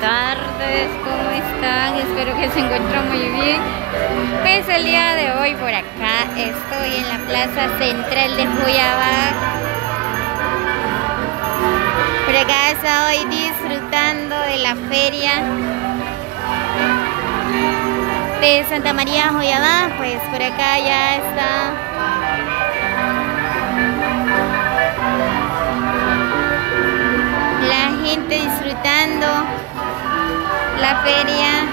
tardes, ¿cómo están? Espero que se encuentren muy bien. Pues el día de hoy por acá estoy en la plaza central de Joyabá. Por acá estoy disfrutando de la feria de Santa María Joyabá. Pues por acá ya está la gente disfrutando la feria.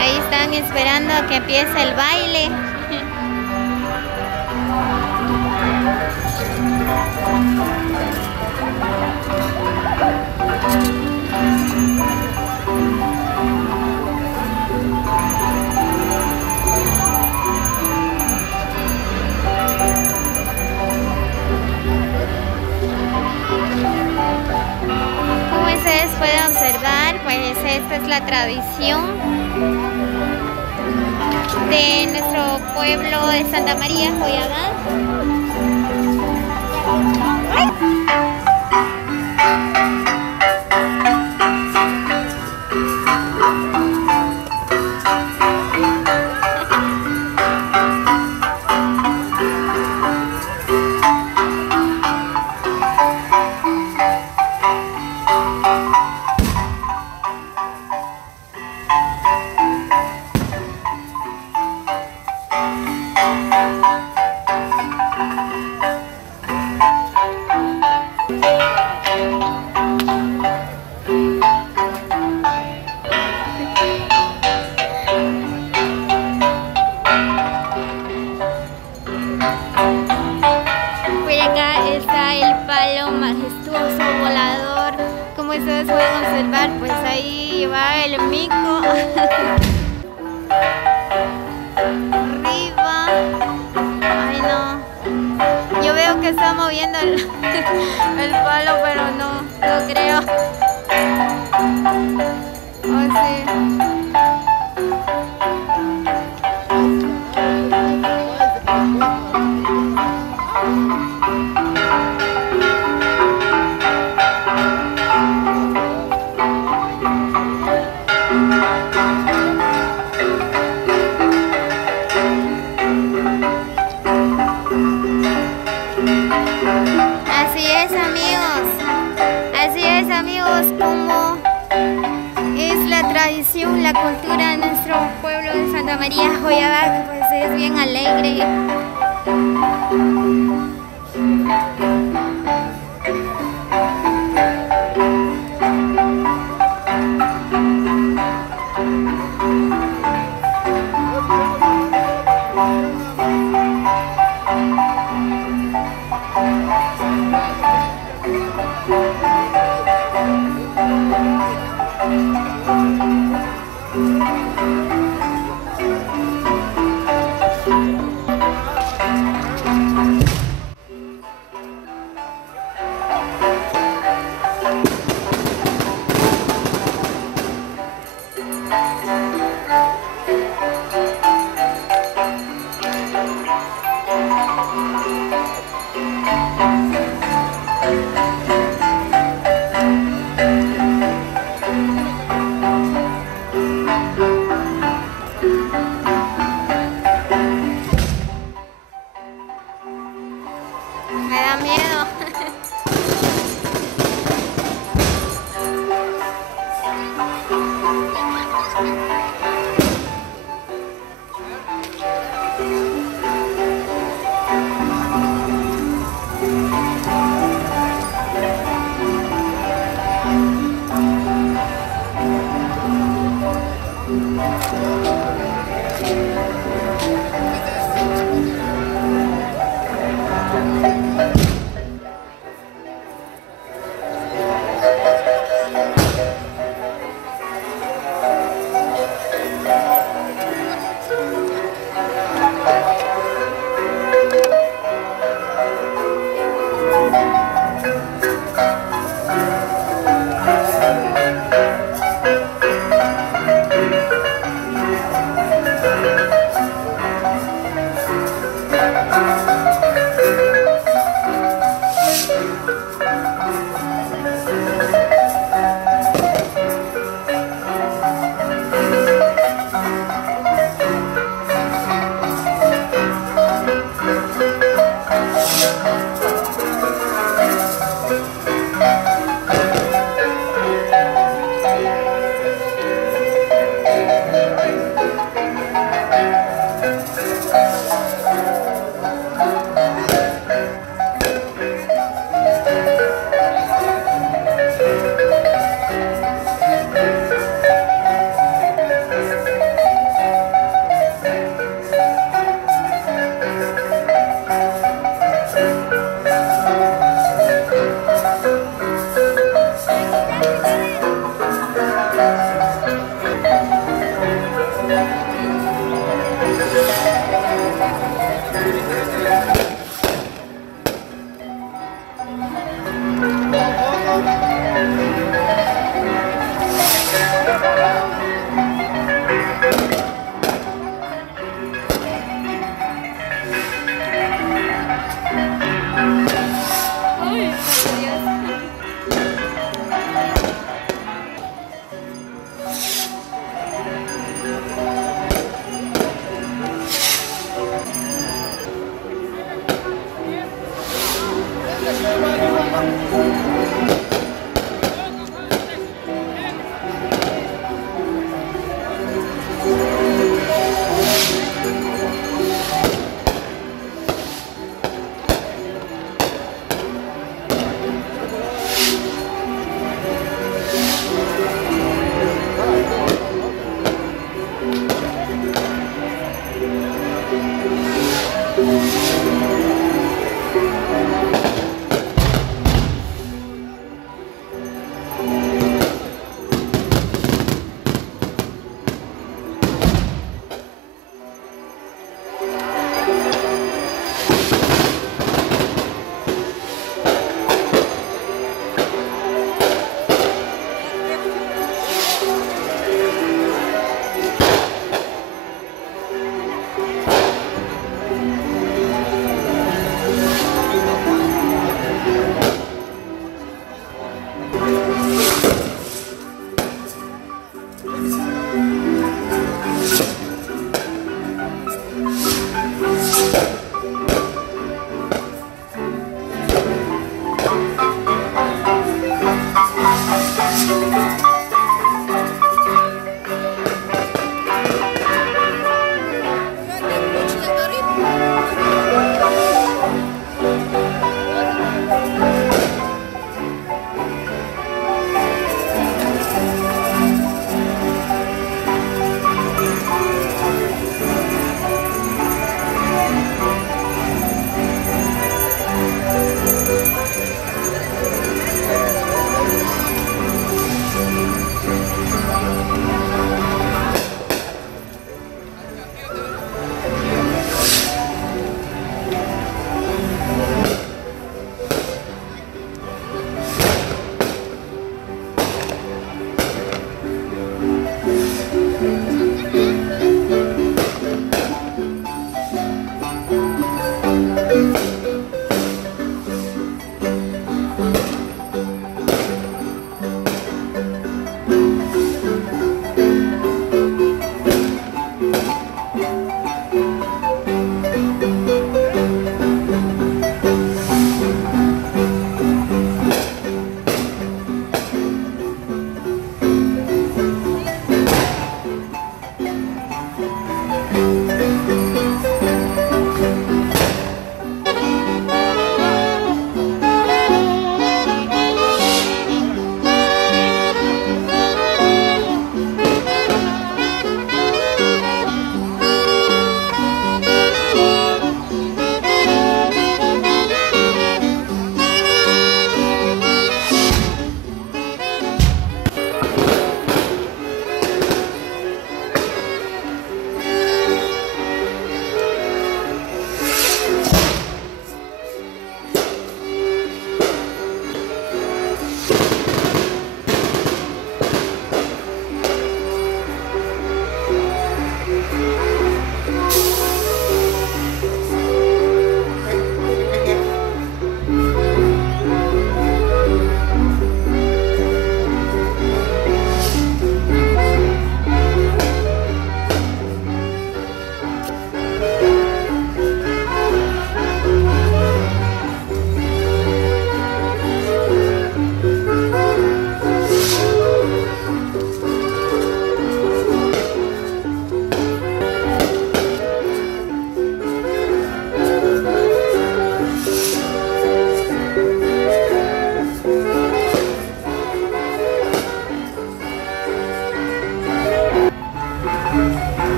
Ahí están esperando a que empiece el baile. Como ustedes pueden observar, pues esta es la tradición de nuestro pueblo de Santa María Joyabá. Por acá está el palo majestuoso volador. Como ustedes pueden observar, pues ahí va el mico. Arriba. Ay no. Yo veo que está moviendo el palo, pero no creo. Oh, sí. Así es amigos, como es la tradición, la cultura de nuestro pueblo de Santa María Joyabá, pues es bien alegre.